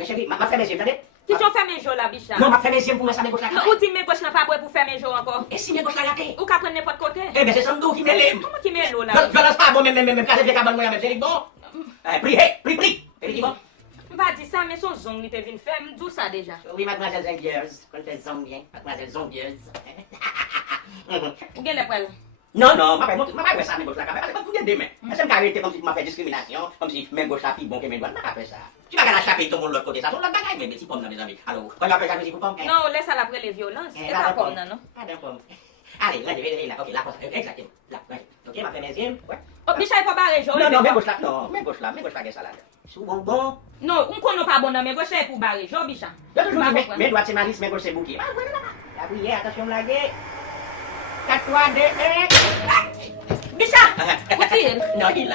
Mais chérie, ma fait mes yeux, attendez. Qui t'ont fait mes jours là, bicha? Non, ma fait mes yeux pour moi, ça mes gauche là. Non, ou dit mes gauches n'a pas pour faire mes jours encore. Et si mes gauche là, raté? Ou qu'à prendre n'importe côté. Eh bien, c'est sans doute qui m'élève. Comment qui met l'eau là? Je lance pas bon, même, quand je viens à moi, même, c'est bon. Pris. Elle dit bon. Va dire ça, mais son zong, il te vient faire, d'où ça déjà? Oui, mademoiselle Zongieuse. Quand elle zong bien, mademoiselle Zongieuse. Ou bien les poils? Non, ma pas ça, mes gauche là, parce que vous demain. Est-ce que m'arrêter comme si tu m'as fait discrimination, comme si main gauche là, puis bon que main droite, m'a pas fait ça. Tu vas gagner chaper tout le monde de l'autre côté, ça, ton l'autre bagaille, mais si pomme dans mes amis. Alors, quand on a fait ça, je vous pomme. Non, laisse à l'après les violences. C'est pas comme non, non? Pas d'un pomme. Allez, là, ok, là, exactement. Là, ok, m'a fait mes yeux, ouais. Oh, bicha, il faut pas réjouir. Non, main gauche là, non, main gauche là, gagne ça là. Sous bon. Non, on connaît pas bon, mais gauche, il faut barrer, jo, bicha. Je toujours dis, main droite c'est malice, main gauche c'est bouquet. Ah, voilà, là. La bouillée, attention, la gueule. 4, 3, 2, 1. Bicha! Où tu es? Non, il a.